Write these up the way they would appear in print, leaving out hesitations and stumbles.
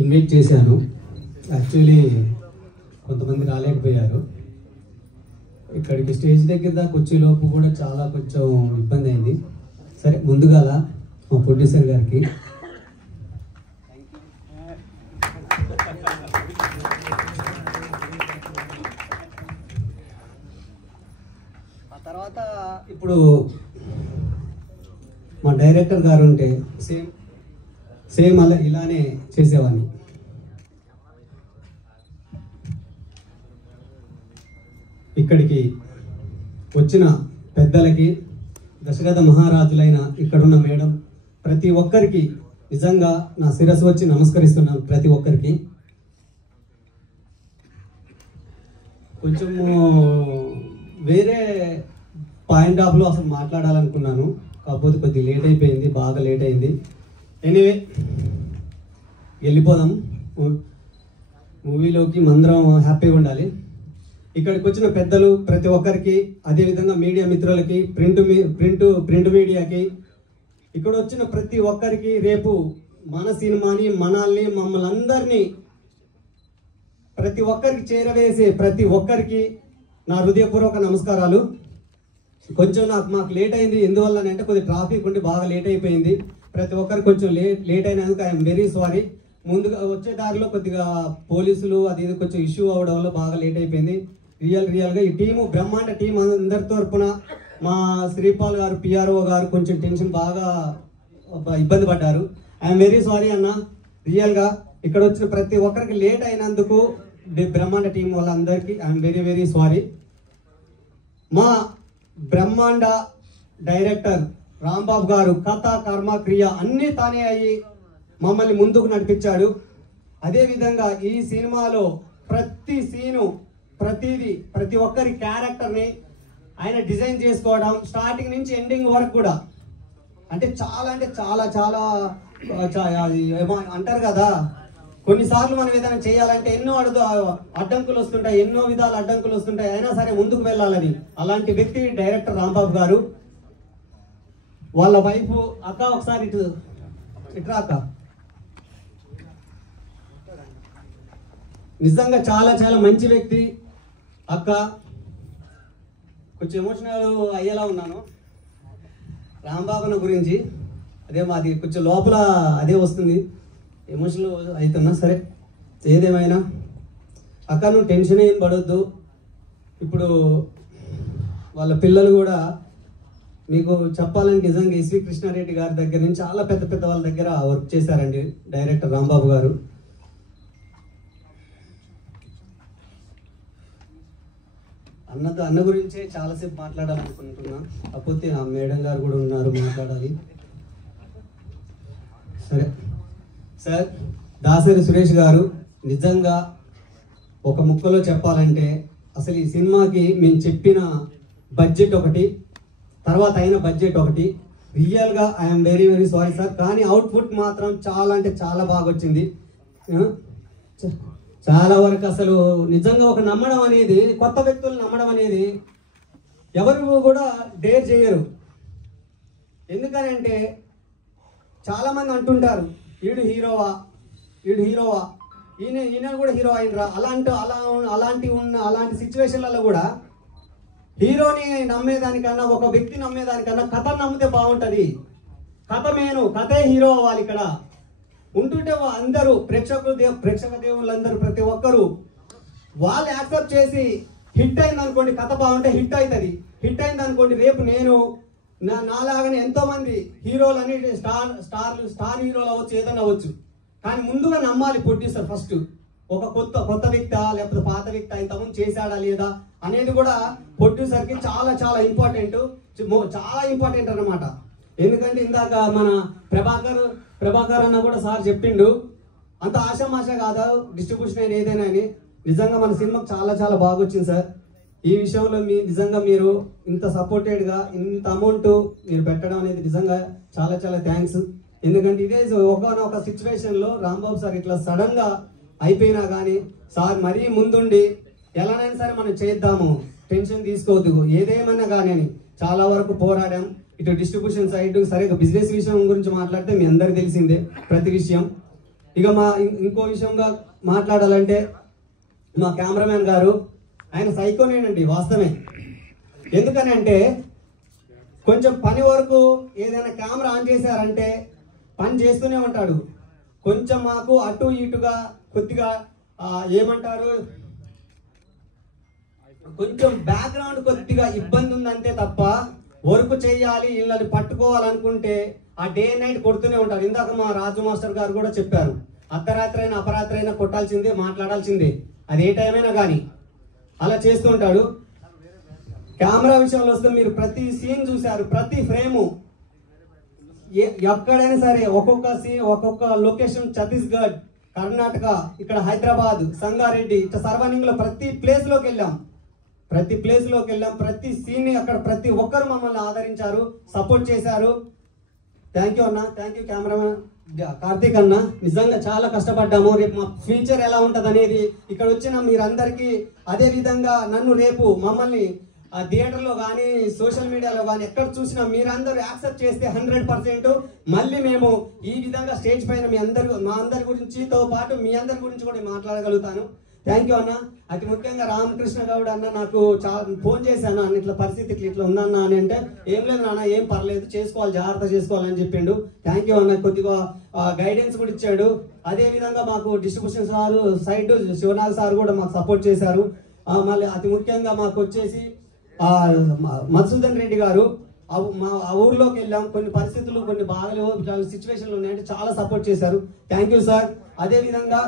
Invite చేశాను. Actually కొంతమంది రాలేకపోయారు. ఇక్కడికి స్టేజ్ దగ్గర దాకా వచ్చేలోపు కూడా చాలా కొంచెం ఇబ్బంది అయింది. సరే, ముందుగా మా ప్రొడ్యూసర్ గారికి ఆ తర్వాత ఇప్పుడు మా డైరెక్టర్ గారు ఉంటే సేమ్ అలా ఇలానే చేసేవాడిని. ఇక్కడికి వచ్చిన పెద్దలకి, దశరథ మహారాజులైన ఇక్కడున్న మేడం, ప్రతి ఒక్కరికి నిజంగా నా శిరస్సు వచ్చి నమస్కరిస్తున్నాను. ప్రతి ఒక్కరికి కొంచెము వేరే పాయింట్ ఆఫ్లో అసలు మాట్లాడాలనుకున్నాను, కాకపోతే కొద్దిగా లేట్ అయిపోయింది, బాగా లేట్ అయింది. ఎనీవే, వెళ్ళిపోదాం మూవీలోకి. మందరం హ్యాపీగా ఉండాలి. ఇక్కడికి వచ్చిన పెద్దలు ప్రతి ఒక్కరికి, అదేవిధంగా మీడియా మిత్రులకి, ప్రింట్ మీడియాకి, ఇక్కడ వచ్చిన ప్రతి ఒక్కరికి, రేపు మన సినిమాని, మనల్ని, మమ్మల్ని అందరినీ ప్రతి ఒక్కరికి చేరవేసే ప్రతి ఒక్కరికి నా హృదయపూర్వక నమస్కారాలు. కొంచెం మాకు లేట్ అయింది. ఎందువల్ల అంటే కొద్దిగా ట్రాఫిక్ ఉండి బాగా లేట్ అయిపోయింది. ప్రతి ఒక్కరికి కొంచెం లేట్ అయినందుకు ఐఎమ్ వెరీ సారీ. ముందుగా వచ్చే దారిలో కొద్దిగా పోలీసులు అది ఇది కొంచెం ఇష్యూ అవడం వల్ల బాగా లేట్ అయిపోయింది. రియల్గా ఈ టీము, బ్రహ్మాండ టీం అందరి తరపున మా శ్రీపాల్ గారు, పిఆర్ఓ గారు కొంచెం టెన్షన్ బాగా ఇబ్బంది పడ్డారు. ఐఎమ్ వెరీ సారీ అన్న. రియల్గా ఇక్కడ వచ్చిన ప్రతి ఒక్కరికి లేట్ అయినందుకు బ్రహ్మాండ టీం వాళ్ళందరికీ ఐఎమ్ వెరీ సారీ. మా బ్రహ్మాండ డైరెక్టర్ రాంబాబు గారు కథ, కర్మ, క్రియ అన్నీ తానే అయ్యి మమ్మల్ని ముందుకు నడిపించాడు. అదేవిధంగా ఈ సినిమాలో ప్రతి సీను, ప్రతి ఒక్కరి క్యారెక్టర్ని ఆయన డిజైన్ చేసుకోవడం, స్టార్టింగ్ నుంచి ఎండింగ్ వరకు కూడా అంటే చాలా అంటారు కదా, కొన్నిసార్లు మనం ఏదైనా చేయాలంటే ఎన్నో అడ్డంకులు వస్తుంటాయి, ఎన్నో విధాల అడ్డంకులు వస్తుంటాయి, అయినా సరే ముందుకు వెళ్ళాలని. అలాంటి వ్యక్తి డైరెక్టర్ రాంబాబు గారు. వాళ్ళ వైఫ్ అక్క, ఒకసారి ఇట్రా అక్క. నిజంగా చాలా మంచి వ్యక్తి అక్క. కొంచెం ఎమోషనల్ అయ్యేలా ఉన్నాను రాంబాబున గురించి. అదే మాది కొంచెం లోపల అదే వస్తుంది, ఎమోషనల్ అవుతున్నా. సరే, ఏదేమైనా అక్క నువ్వు టెన్షన్ ఏం పడొద్దు. ఇప్పుడు వాళ్ళ పిల్లలు కూడా మీకు చెప్పాలని, నిజంగా ఎస్వి కృష్ణారెడ్డి గారి దగ్గర నుంచి చాలా పెద్ద వాళ్ళ దగ్గర వర్క్ చేశారండి డైరెక్టర్ రాంబాబు గారు. అన్న గురించే చాలాసేపు మాట్లాడాలనుకుంటున్నా, కాకపోతే ఆ మేడం గారు కూడా ఉన్నారు, మాట్లాడాలి. సరే సార్, దాసరి సురేష్ గారు నిజంగా ఒక ముక్కలో చెప్పాలంటే అసలు ఈ సినిమాకి మేము చెప్పిన బడ్జెట్ ఒకటి, తర్వాత అయిన బడ్జెట్ ఒకటి. రియల్గా ఐఎమ్ వెరీ సారీ సార్, కానీ అవుట్పుట్ మాత్రం చాలా బాగా వచ్చింది. చాలా వరకు అసలు నిజంగా ఒక నమ్మడం అనేది, కొత్త వ్యక్తులు నమ్మడం అనేది ఎవరు కూడా డేర్ చేయరు. ఎందుకనంటే చాలామంది అంటుంటారు, ఈయన హీరోవా, ఈయన కూడా హీరో అయినరా. అలాంటి సిచ్యువేషన్లలో కూడా హీరోని నమ్మేదానికన్నా, ఒక వ్యక్తి నమ్మేదానికన్నా కథ నమ్మితే బాగుంటుంది. కథే హీరో అవ్వాలి. ఇక్కడ ఉంటుంటే అందరూ ప్రేక్షక దేవుళ్ళందరూ ప్రతి ఒక్కరూ వాళ్ళు యాక్సెప్ట్ చేసి హిట్ అయింది అనుకోండి, కథ బాగుంటే హిట్ అవుతుంది. హిట్ అయింది అనుకోండి, రేపు నేను నాలాగానే ఎంతో మంది హీరోలు అని స్టార్ హీరోలు అవ్వచ్చు, ఏదైనా అవ్వచ్చు. కానీ ముందుగా నమ్మాలి ప్రొడ్యూసర్ ఫస్ట్. ఒక కొత్త వ్యక్తి లేకపోతే పాత వ్యక్తి ఇంతకుముందు చేశాడా లేదా అనేది కూడా ప్రొడ్యూసర్కి చాలా ఇంపార్టెంట్ అన్నమాట. ఎందుకంటే ఇందాక మన ప్రభాకర్ అన్న కూడా సార్ చెప్పిండు, అంత ఆశామాష కాదా డిస్ట్రిబ్యూషన్ అయిన ఏదైనా అని. నిజంగా మన సినిమాకి చాలా బాగా వచ్చింది సార్. ఈ విషయంలో నిజంగా మీరు ఇంత సపోర్టెడ్గా ఇంత అమౌంట్ మీరు పెట్టడం అనేది నిజంగా చాలా థ్యాంక్స్. ఎందుకంటే ఇదే ఒక సిచ్యువేషన్లో రాంబాబు సార్ ఇట్లా సడన్గా అయిపోయినా కానీ సార్ మరీ ముందుండి ఎలానైనా సరే మనం చేద్దాము, టెన్షన్ తీసుకోవద్దు, ఏదేమన్నా కానీ అని చాలా వరకు పోరాడాం. ఇటు డిస్ట్రిబ్యూషన్ సైడ్ సరే, బిజినెస్ విషయం గురించి మాట్లాడితే మీ అందరికి తెలిసిందే ప్రతి విషయం. ఇక ఇంకో విషయంగా మాట్లాడాలంటే మా కెమెరామెన్ గారు, ఆయన సైకోనేనండి వాస్తవమే. ఎందుకని అంటే కొంచెం పని వరకు ఏదైనా కెమెరా ఆన్ చేశారంటే పని చేస్తూనే ఉంటాడు. కొంచెం మాకు అటు ఇటుగా కొద్దిగా ఏమంటారు, కొంచెం బ్యాక్గ్రౌండ్ కొద్దిగా ఇబ్బంది ఉందంటే తప్ప వర్క్ చేయాలి వీళ్ళని పట్టుకోవాలనుకుంటే ఆ డే నైట్ కొడుతూనే ఉంటారు. ఇందాక మా రాజు మాస్టర్ గారు కూడా చెప్పారు, అర్ధరాత్రి అయినా అపరాత్రి అయినా కొట్టాల్సిందే, మాట్లాడాల్సిందే, అది ఏ టైం అయినా కానీ అలా చేస్తుంటాడు. కెమెరా విషయంలో వస్తే మీరు ప్రతి సీన్ చూశారు, ప్రతి ఫ్రేము ఎక్కడైనా సరే ఒక్కొక్క సీన్ ఒక్కొక్క లొకేషన్, ఛత్తీస్గఢ్, కర్ణాటక, ఇక్కడ హైదరాబాద్, సంగారెడ్డి, ఇట్లా సర్వనింగ్ లో ప్రతి ప్లేస్ లోకి వెళ్ళాం, ప్రతి సీన్ ని అక్కడ ప్రతి ఒక్కరు మమ్మల్ని ఆదరించారు, సపోర్ట్ చేశారు. థ్యాంక్ యూ అన్న, థ్యాంక్ యూ కెమెరామెన్ కార్తీక్ అన్న. నిజంగా చాలా కష్టపడ్డాము. రేపు మా ఫ్యూచర్ ఎలా ఉంటుంది అనేది ఇక్కడ వచ్చిన మీరందరికీ, అదే విధంగా నన్ను రేపు మమ్మల్ని థియేటర్లో కానీ సోషల్ మీడియాలో కానీ ఎక్కడ చూసినా మీరందరూ యాక్సెప్ట్ చేస్తే 100% మళ్ళీ మేము ఈ విధంగా స్టేజ్ పైన మా అందరి గురించితో పాటు మీ అందరి గురించి కూడా మాట్లాడగలుగుతాను. థ్యాంక్ యూ అన్న. అతి ముఖ్యంగా రామకృష్ణ గౌడ్ అన్న నాకు చాలా ఫోన్ చేశాను, అన్న ఇట్లా పరిస్థితి ఇట్లా ఉందన్న అని అంటే, ఏం లేదు నాన్న, ఏం పర్లేదు, చేసుకోవాలి, జాగ్రత్త చేసుకోవాలని చెప్పిండు. థ్యాంక్ యూ అన్న. కొద్దిగా గైడెన్స్ కూడా ఇచ్చాడు. అదే విధంగా మాకు distribution sir side Shivanath sir కూడా మాకు సపోర్ట్ చేశారు. మళ్ళీ అతి ముఖ్యంగా మాకు వచ్చేసి మధుసూదన్ రెడ్డి గారు, మా ఊర్లోకి వెళ్ళాం, కొన్ని పరిస్థితులు కొన్ని బాగలేవు, సిచ్యువేషన్లు ఉన్నాయంటే చాలా సపోర్ట్ చేశారు. Thank you sir. అదే విధంగా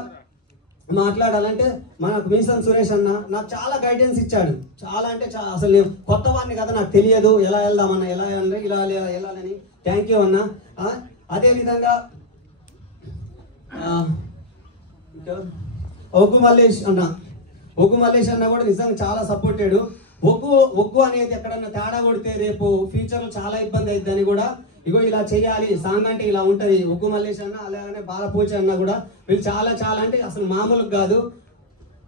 మాట్లాడాలంటే మనకు మీసన్ సురేష్ అన్న నాకు చాలా గైడెన్స్ ఇచ్చాడు. చాలా అంటే అసలు నేను కొత్త వాడిని కదా, నాకు తెలియదు ఎలా వెళ్దామన్నా, ఎలా వెళ్ళాలని. థ్యాంక్ యూ అన్న. అదే విధంగా ఒగ్గు మల్లేష్ అన్న కూడా నిజంగా చాలా సపోర్టెడ్. ఒగ్గు అనేది ఎక్కడన్నా తేడా కొడితే రేపు ఫ్యూచర్లో చాలా ఇబ్బంది అవుతుందని కూడా, ఇగో ఇలా చేయాలి, సాంగ్ అంటే ఇలా ఉంటుంది. ఒగ్గు మల్లేష్ అన్న, అలాగనే బాలపూచి అన్న కూడా వీళ్ళు చాలా అంటే అసలు మామూలుగా కాదు.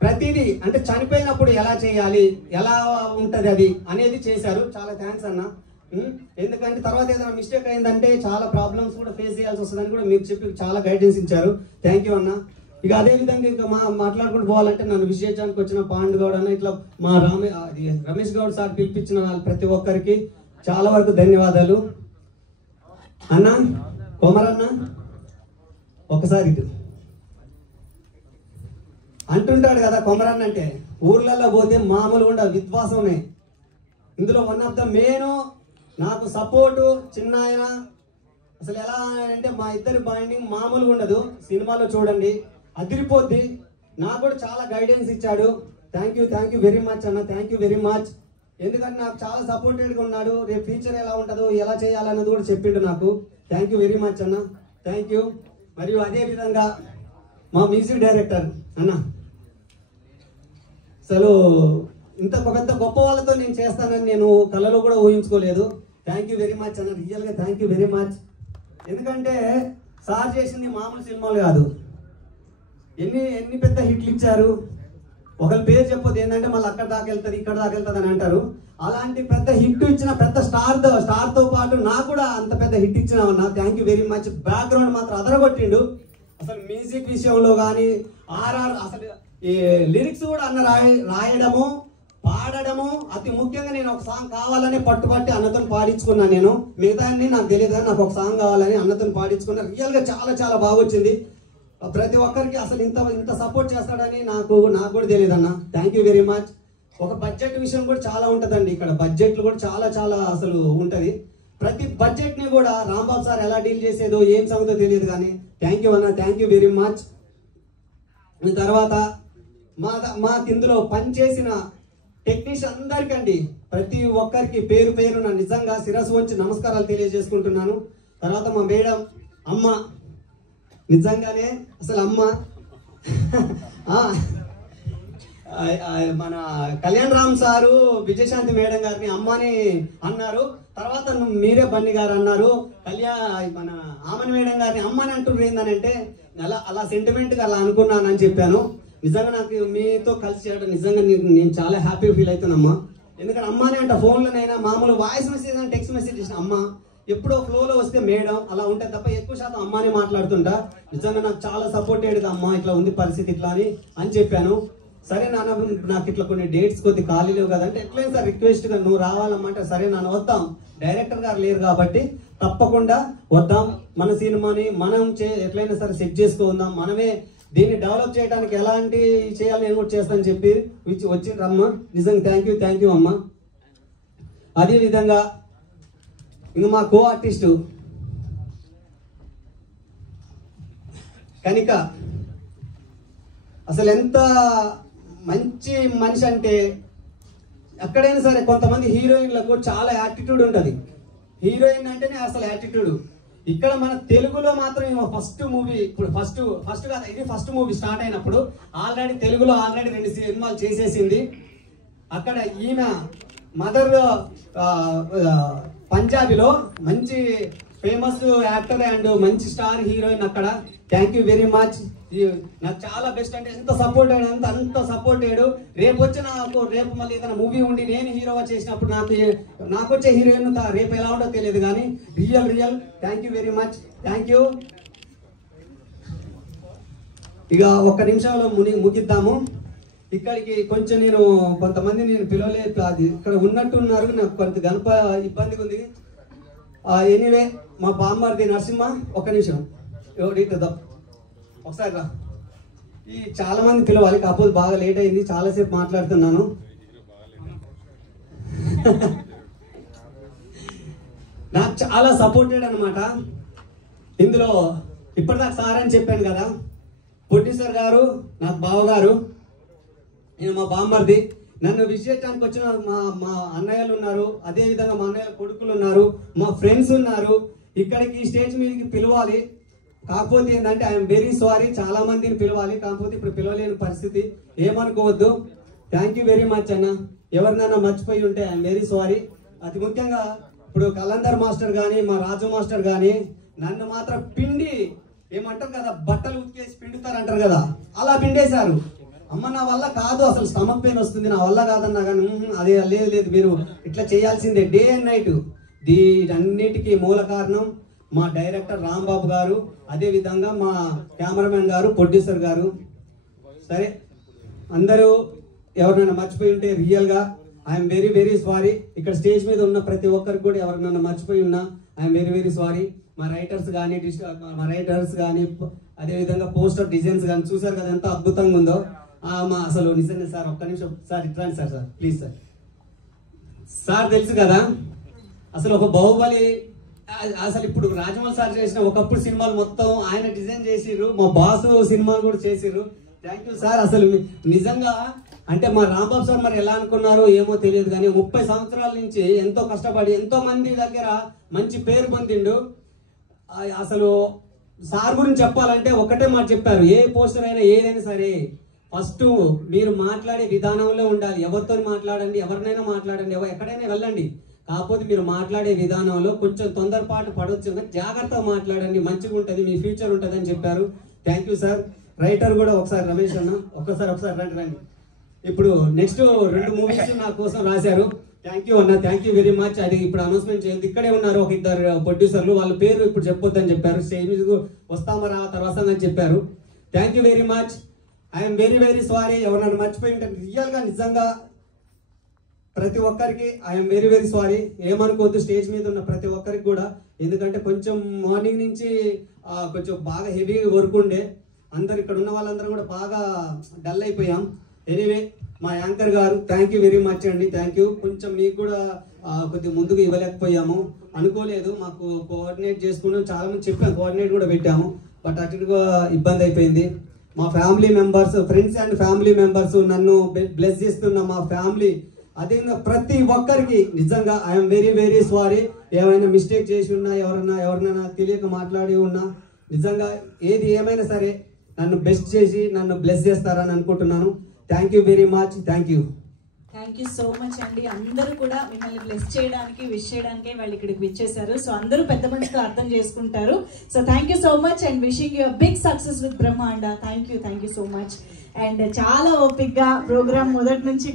ప్రతిదీ అంటే చనిపోయినప్పుడు ఎలా చేయాలి, ఎలా ఉంటుంది అది అనేది చేశారు. చాలా థ్యాంక్స్ అన్న. ఎందుకంటే తర్వాత ఏదైనా మిస్టేక్ అయిందంటే చాలా ప్రాబ్లమ్స్ కూడా ఫేస్ చేయాల్సి వస్తుందని కూడా మీకు చెప్పి చాలా గైడెన్స్ ఇచ్చారు. థ్యాంక్ యూ అన్న. ఇక అదే విధంగా ఇంకా మాట్లాడుకుంటూ పోవాలంటే నన్ను విశేషానికి వచ్చిన పాండు గౌడ్ అన్న, ఇట్లా మా రమేష్ గౌడ్ సార్ పిలిపించిన ప్రతి ఒక్కరికి చాలా వరకు ధన్యవాదాలు అన్న. కొమరన్న ఒకసారి ఇటు అంటుంటాడు కదా, కొమరన్న అంటే ఊర్లలో పోతే మామూలుగా ఉండ విద్వాసమే. ఇందులో వన్ ఆఫ్ ద మెయిన్ నాకు సపోర్టు చిన్న ఆయన. అసలు ఎలా అంటే మా ఇద్దరి బాండింగ్ మామూలుగా ఉండదు. సినిమాలో చూడండి అదిరిపోద్ది. నాకు కూడా చాలా గైడెన్స్ ఇచ్చాడు. థ్యాంక్ యూ వెరీ మచ్ అన్న. Thank you very much. ఎందుకంటే నాకు చాలా సపోర్టెడ్గా ఉన్నాడు. రేపు ఫ్యూచర్ ఎలా ఉంటుందో, ఎలా చేయాలన్నది కూడా చెప్పిండు నాకు. థ్యాంక్ యూ వెరీ మచ్ అన్న. Thank you. మరియు అదే విధంగా మా మ్యూజిక్ డైరెక్టర్ అన్న, అసలు ఇంత పెద్ద గొప్ప వాళ్ళతో నేను చేస్తానని నేను కళ్ళలో కూడా ఊహించుకోలేదు. థ్యాంక్ యూ వెరీ మచ్ అన్న. రియల్గా థ్యాంక్ యూ వెరీ మచ్. ఎందుకంటే సార్ చేసింది మామూలు సినిమాలు కాదు. ఎన్ని పెద్ద హిట్లు ఇచ్చారు. ఒకరి పేరు చెప్పొద్దు, ఏంటంటే మళ్ళీ అక్కడ దాకా వెళ్తుంది, ఇక్కడ దాకా వెళ్తుంది అని అంటారు. అలాంటి పెద్ద హిట్ ఇచ్చిన పెద్ద స్టార్తో పాటు నాకు కూడా అంత పెద్ద హిట్ ఇచ్చినామన్నా. Thank you very much. Background మాత్రం అదరగొట్టిండు. అసలు మ్యూజిక్ విషయంలో కానీ అసలు ఈ లిరిక్స్ కూడా అన్న రాయడము, పాడడము. అతి ముఖ్యంగా నేను ఒక సాంగ్ కావాలని పట్టుబట్టి అన్నతో పాడించుకున్నాను. నేను మిగతా నాకు తెలియదు కానీ నాకు ఒక సాంగ్ కావాలని అన్నతో పాడించుకున్నా. రియల్గా చాలా బాగా వచ్చింది. ప్రతి ఒక్కరికి అసలు ఇంత సపోర్ట్ చేస్తాడని నాకు కూడా తెలియదు అన్న. Thank you very much. ఒక బడ్జెట్ విషయం కూడా చాలా ఉంటుందండి. ఇక్కడ బడ్జెట్లు కూడా చాలా అసలు ఉంటుంది. ప్రతి బడ్జెట్ని కూడా రాంబాబు సార్ ఎలా డీల్ చేసేదో ఏం సంగతో తెలియదు కానీ థ్యాంక్ యూ అన్న. Thank you very much. తర్వాత మాకు ఇందులో పనిచేసిన టెక్నీషియన్ అందరికండి, ప్రతి ఒక్కరికి పేరున నిజంగా శిరస్సు వంచి నమస్కారాలు తెలియజేసుకుంటున్నాను. తర్వాత మా మేడం అమ్మ, నిజంగానే అసలు అమ్మ మన కళ్యాణ్ రామ్ సారు విజయశాంతి మేడం గారిని అమ్మని అన్నారు. తర్వాత మీరే బన్ని గారు అన్నారు. మన ఆమని మేడం గారిని అమ్మని అంటున్నారు. ఏంటనంటే అలా సెంటిమెంట్గా అలా అనుకున్నానని చెప్పాను. నిజంగా నాకు మీతో కలిసి చేయడం నిజంగా నేను చాలా హ్యాపీ ఫీల్ అవుతానమ్మా. ఎందుకంటే అమ్మానే అంట, ఫోన్లోనైనా మామూలు వాయిస్ మెసేజ్ అని టెక్స్ట్ మెసేజ్ చేసిన అమ్మ ఎప్పుడో ఫ్లోలో వస్తే మేడం అలా ఉంటుంది తప్ప ఎక్కువ శాతం అమ్మానే మాట్లాడుతుంటా. నిజంగా నాకు చాలా సపోర్ట్ అయ్యేది, అమ్మ ఇట్లా ఉంది పరిస్థితి ఇట్లా అని చెప్పాను. సరే నాన్న నాకు ఇట్లా కొన్ని డేట్స్ కొద్ది ఖాళీ లేవు కదంటే ఎట్లయినా సార్ రిక్వెస్ట్గా నువ్వు రావాలమ్మంటే సరే నాన్న వద్దాం, డైరెక్టర్ గారు లేరు కాబట్టి తప్పకుండా వద్దాం, మన సినిమాని మనం ఎట్లయినా సరే సెట్ చేసుకుందాం, మనమే దీన్ని డెవలప్ చేయడానికి ఎలాంటి చేయాలి నేను కూడా చేస్తానని చెప్పి వచ్చిండ్రమ్మ. నిజంగా థ్యాంక్ యూ అమ్మ. అదేవిధంగా ఇంకా మా కో ఆర్టిస్టు కనిక అసలు ఎంత మంచి మనిషి అంటే, ఎక్కడైనా సరే కొంతమంది హీరోయిన్లకు చాలా యాటిట్యూడ్ ఉంటుంది. హీరోయిన్ అంటేనే అసలు యాటిట్యూడ్. ఇక్కడ మన తెలుగులో మాత్రం ఫస్ట్ మూవీ, ఇప్పుడు ఫస్ట్ కాదు ఇది ఫస్ట్ మూవీ స్టార్ట్ అయినప్పుడు తెలుగులో ఆల్రెడీ 2 సినిమాలు చేసేసింది. అక్కడ ఈమె మదర్ పంజాబీలో మంచి ఫేమస్ యాక్టర్ అండ్ మంచి స్టార్ హీరోయిన్. అక్కడ థ్యాంక్ యూ వెరీ మచ్. నాకు చాలా బెస్ట్ అంటే ఎంత సపోర్ట్ అయ్యాడు, అంత సపోర్ట్ అయ్యాడు. రేపు మళ్ళీ ఏదైనా మూవీ ఉండి నేను హీరోగా చేసినప్పుడు నాకు వచ్చే హీరోయిన్ రేపు ఎలా ఉంటో తెలియదు, కానీ real thank you very much. Thank you. ఇక 1 నిమిషంలో ముగిద్దాము. ఇక్కడికి కొంచెం కొంతమంది నేను పిలవలేదు, అది ఇక్కడ ఉన్నట్టున్నారు, నాకు కొంత ఇబ్బందిగా ఉంది. ఎనీవే మా బామ్మర్ది నరసింహ 1 నిమిషం ఒకసారి రా. ఈ చాలా మంది పిలవాలి, కాకపోతే బాగా లేట్ అయింది, చాలాసేపు మాట్లాడుతున్నాను. నాకు చాలా సపోర్టెడ్ అనమాట ఇందులో. ఇప్పటిదాకా సార్ అని చెప్పాను కదా, ప్రొడ్యూసర్ గారు నాకు బావగారు, నేను మా బామ్మర్ది. నన్ను విజయించడానికి వచ్చిన మా అన్నయ్యలు ఉన్నారు, అదేవిధంగా మా అన్నయ్యల కొడుకులు ఉన్నారు, మా ఫ్రెండ్స్ ఉన్నారు. ఇక్కడికి స్టేజ్ మీదకి పిలవాలి, కాకపోతే ఏంటంటే ఐఎమ్ వెరీ సారీ, చాలా మందిని పిలవాలి, కాకపోతే ఇప్పుడు పిలవలేని పరిస్థితి, ఏమనుకోవద్దు. థ్యాంక్ యూ వెరీ మచ్ అన్న. ఎవరినైనా మర్చిపోయి ఉంటే ఐఎమ్ వెరీ సారీ. అతి ముఖ్యంగా ఇప్పుడు కలందర్ మాస్టర్ కానీ మా రాజు మాస్టర్ కానీ నన్ను మాత్రం పిండి ఏమంటారు కదా, బట్టలు ఉతికేసి పిండుతారు అంటారు కదా, అలా పిండేశారు. అమ్మ నా వల్ల కాదు, అసలు స్టమక్ పెయిన్ వస్తుంది, నా వల్ల కాదన్నా కానీ అదే లేదు మీరు ఇట్లా చేయాల్సిందే డే అండ్ నైట్. దీటన్నిటికీ మూల కారణం మా డైరెక్టర్ రాంబాబు గారు, అదేవిధంగా మా కెమెరామెన్ గారు, ప్రొడ్యూసర్ గారు. సరే అందరూ ఎవరినైనా మర్చిపోయి ఉంటే రియల్గా ఐఎమ్ వెరీ సారీ. ఇక్కడ స్టేజ్ మీద ఉన్న ప్రతి ఒక్కరికి కూడా ఎవరినైనా మర్చిపోయి ఉన్నా ఐఎమ్ వెరీ సారీ. మా రైటర్స్ కానీ అదేవిధంగా పోస్టర్ డిజైన్స్ కానీ చూసారు కదా ఎంత అద్భుతంగా ఉందో. అసలు నిజంగా సార్ 1 నిమిషం సార్ ఇట్లాండి సార్ ప్లీజ్ సార్ తెలుసు కదా అసలు ఒక బాహుబలి, అసలు ఇప్పుడు రాజమౌళి సార్ చేసిన ఒకప్పుడు సినిమాలు మొత్తం ఆయన డిజైన్ చేసిర్రు, మా బాసు సినిమాలు కూడా చేసిర్రు. Thank you sir. అసలు నిజంగా అంటే మా రాంబాబు సార్ మరి ఎలా అనుకున్నారో ఏమో తెలియదు, కానీ 30 సంవత్సరాల నుంచి ఎంతో కష్టపడి ఎంతో మంది దగ్గర మంచి పేరు పొందిండు. అసలు సార్ గురించి చెప్పాలంటే ఒకటే మాట చెప్పారు, ఏ పోస్టర్ అయినా ఏదైనా సరే ఫస్ట్ మీరు మాట్లాడే విధానంలో ఉండాలి. ఎవరితో మాట్లాడండి, ఎవరినైనా మాట్లాడండి, ఎక్కడైనా వెళ్ళండి, కాకపోతే మీరు మాట్లాడే విధానంలో కొంచెం తొందరపాటు పడవచ్చు, జాగ్రత్తగా మాట్లాడండి, మంచిగా ఉంటుంది, మీ ఫ్యూచర్ ఉంటుంది అని చెప్పారు. Thank you sir. రైటర్ కూడా ఒకసారి రమేష్ అన్న ఒకసారి రండి. ఇప్పుడు నెక్స్ట్ 2 మూవీస్ నా కోసం రాశారు. థ్యాంక్ యూ అన్న, థ్యాంక్ యూ వెరీ మచ్. అది ఇప్పుడు అనౌన్స్మెంట్ చేయదు, ఇక్కడే ఉన్నారు ఒక 2 ప్రొడ్యూసర్లు, వాళ్ళ పేరు ఇప్పుడు చెప్పొద్దని చెప్పారు. స్టేజ్ మీద వస్తామరా తర్వాత అని చెప్పారు. Thank you very much. I'm very sorry. ఎవరైనా మర్చిపోయి ఉంటే రియల్గా నిజంగా ప్రతి ఒక్కరికి ఐఎమ్ వెరీ సారీ. ఏమనుకోవద్దు స్టేజ్ మీద ఉన్న ప్రతి ఒక్కరికి కూడా, ఎందుకంటే కొంచెం మార్నింగ్ నుంచి కొంచెం బాగా హెవీ వర్క్ ఉండే, అందరు ఇక్కడ ఉన్న వాళ్ళందరూ కూడా బాగా డల్ అయిపోయాం. ఎనీవే మా యాంకర్ గారు థ్యాంక్ యూ వెరీ మచ్ అండి. Thank you. కొంచెం మీకు కూడా కొద్దిగా ముందుకు ఇవ్వలేకపోయాము, అనుకోలేదు, మాకు కోఆర్డినేట్ చేసుకున్నాం, చాలా మంది చెప్పాము, కోఆర్డినేట్ కూడా పెట్టాము, బట్ అటుగా ఇబ్బంది అయిపోయింది. మా family members, friends and family members, నన్ను బ్లెస్ చేస్తున్న మా ఫ్యామిలీ, అదే ప్రతి ఒక్కరికి నిజంగా ఐఎమ్ వెరీ సారీ. ఏమైనా మిస్టేక్ చేసి ఉన్నా, ఎవరినైనా తెలియక మాట్లాడి ఉన్నా, నిజంగా ఏది ఏమైనా సరే నన్ను బెస్ట్ చేసి నన్ను బ్లెస్ చేస్తారని అనుకుంటున్నాను. Thank you very much. Thank you so much అండి. అందరూ కూడా మిమ్మల్ని బ్లెస్ చేయడానికి, విష్ చేయడానికి వాళ్ళు ఇక్కడికి విచ్చేశారు. సో అందరూ పెద్ద మనసుతో అర్థం చేసుకుంటారు. So thank you so much and wishing you big success with Brahmanda. Thank you so much. And చాలా ఓపిక్గా ప్రోగ్రామ్ మొదటి నుంచి